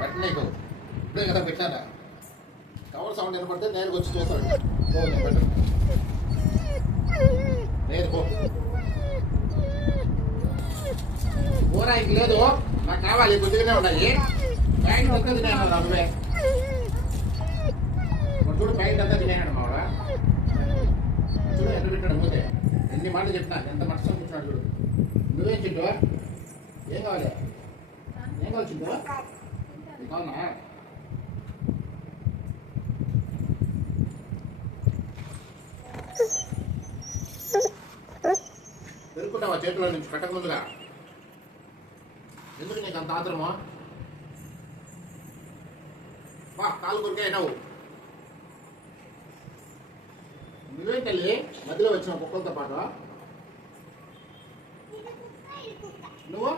పెట్ట నీకు ఇప్పుడే కదా పెట్టానా కవర్ సౌండ్ వినపడితే నేరుగా వచ్చి చూస్తాడు లేదు కూర ఇంక లేదు నాకు కావాలి కొద్దిగానే ఉన్నాయి ప్యాకెట్ ఒక్క తినేయాలి నువ్వే చూడు ప్యాకెట్ అంతా తినేయాడు మావాడ చూడు ఎక్కడ పెట్టాడు ముందే ఎన్ని మాటలు చెప్పినా ఎంత మటసం కూర్చున్నాడు చూడు నువ్వేం చింటూ ఏం కావాలి చింటూ అవునా పెరుగుకుంటావా చేతిలో నుంచి పెట్టక ముందుగా ఎందుకు నీకు అంత ఆత్రమా కాలు కొరికాయినావు నువ్వేం తల్లి మధ్యలో వచ్చిన కుక్కలతో పాటు నువ్వు